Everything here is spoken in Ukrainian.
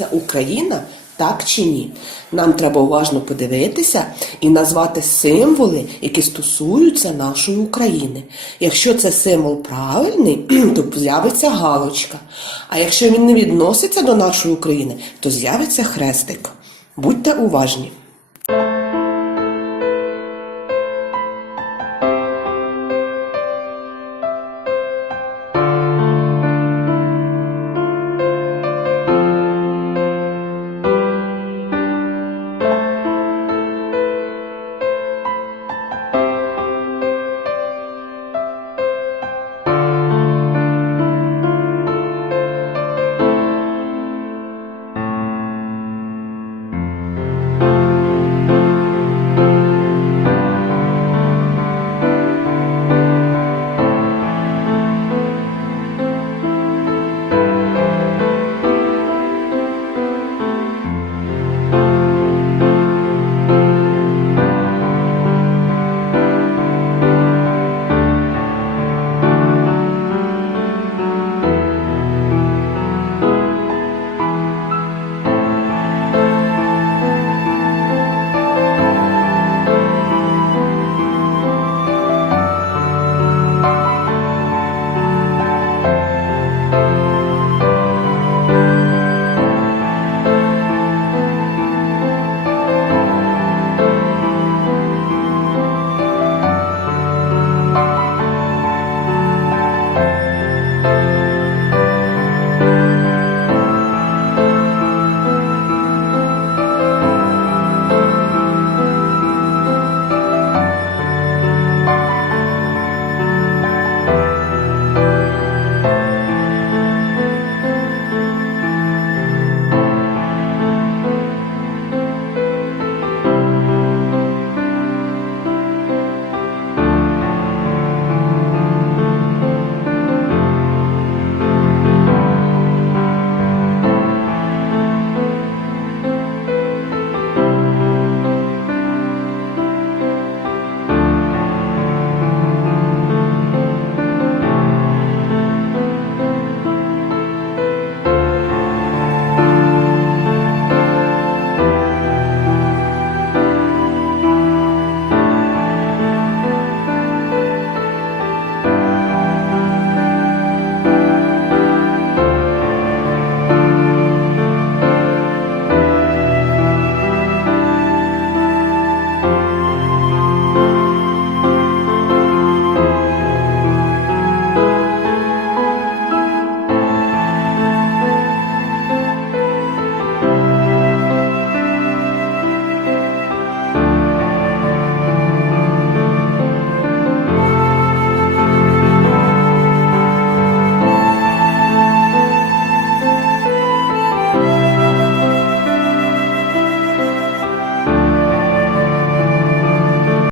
це Україна, так чи ні? Нам треба уважно подивитися і назвати символи, які стосуються нашої України. Якщо це символ правильний, то з'явиться галочка. А якщо він не відноситься до нашої України, то з'явиться хрестик. Будьте уважні.